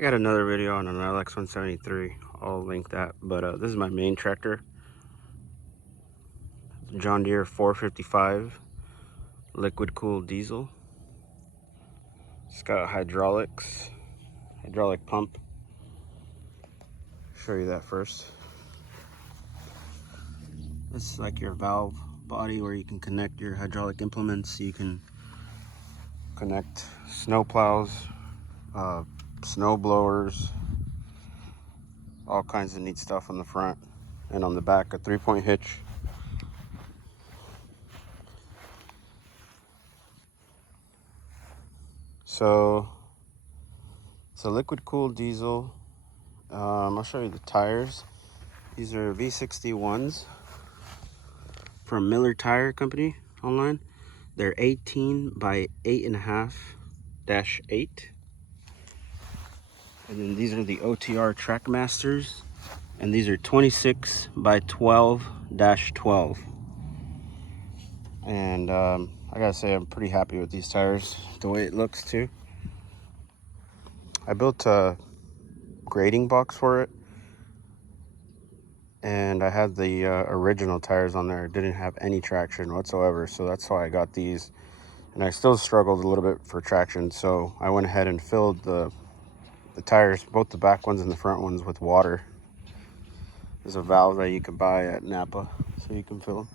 I got another video on an LX 173. I'll link that. But this is my main tractor. John Deere 455 liquid cooled diesel. It's got hydraulic pump. Show you that first. This is like your valve body where you can connect your hydraulic implements. You can connect snow plows, snow blowers, all kinds of neat stuff on the front, and on the back a 3-point hitch. So it's a liquid cooled diesel. I'll show you the tires. These are V61s from Miller Tire Company online. They're 18 by 8.5-8. And then these are the OTR Trackmasters. And these are 26 by 12-12. And I gotta say, I'm pretty happy with these tires, the way it looks too. I built a grading box for it, and I had the original tires on there. It didn't have any traction whatsoever, so that's why I got these. And I still struggled a little bit for traction, so I went ahead and filled the tires, both the back ones and the front ones, with water. There's a valve that you can buy at Napa, so you can fill them.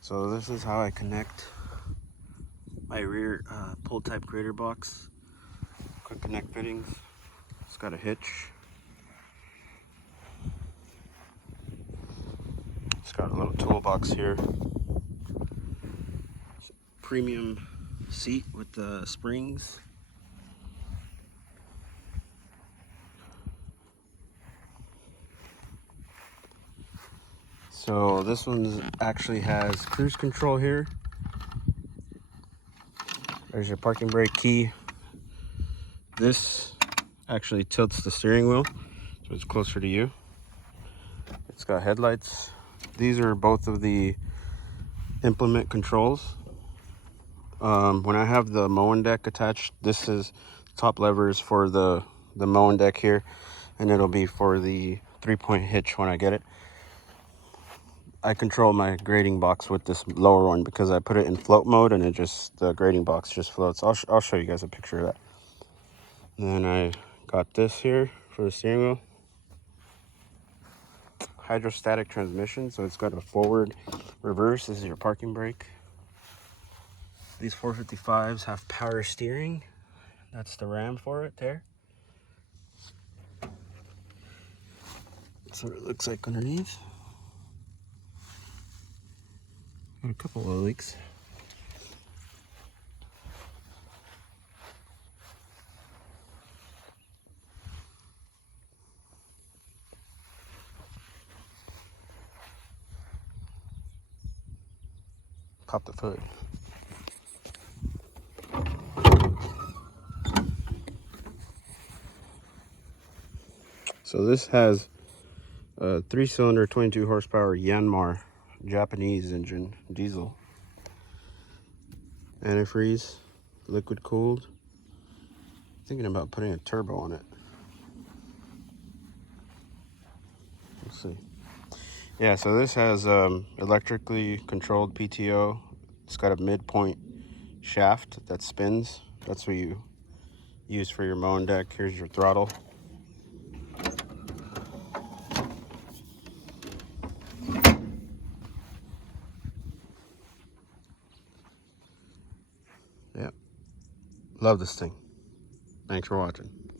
So this is how I connect my rear pull type grader box. Quick connect fittings. It's got a hitch. It's got a little toolbox here. Premium seat with the springs. So this one actually has cruise control here. There's your parking brake key. This actually tilts the steering wheel so it's closer to you. It's got headlights. These are both of the implement controls. When I have the mowing deck attached, this is top levers for the mowing deck here, and it'll be for the 3-point hitch when I get it. I control my grading box with this lower one because I put it in float mode, and the grading box just floats. I'll show you guys a picture of that. And then I got this here for the steering wheel. Hydrostatic transmission, so it's got a forward, reverse. This is your parking brake. These 455s have power steering. That's the RAM for it there. That's what it looks like underneath. Got a couple of leaks. Pop the hood. So this has a 3-cylinder, 22 horsepower Yanmar Japanese engine, diesel. Antifreeze, liquid cooled. Thinking about putting a turbo on it. Let's see. Yeah, so this has electrically controlled PTO. It's got a midpoint shaft that spins. That's what you use for your mowing deck. Here's your throttle. Yeah, love this thing. Thanks for watching.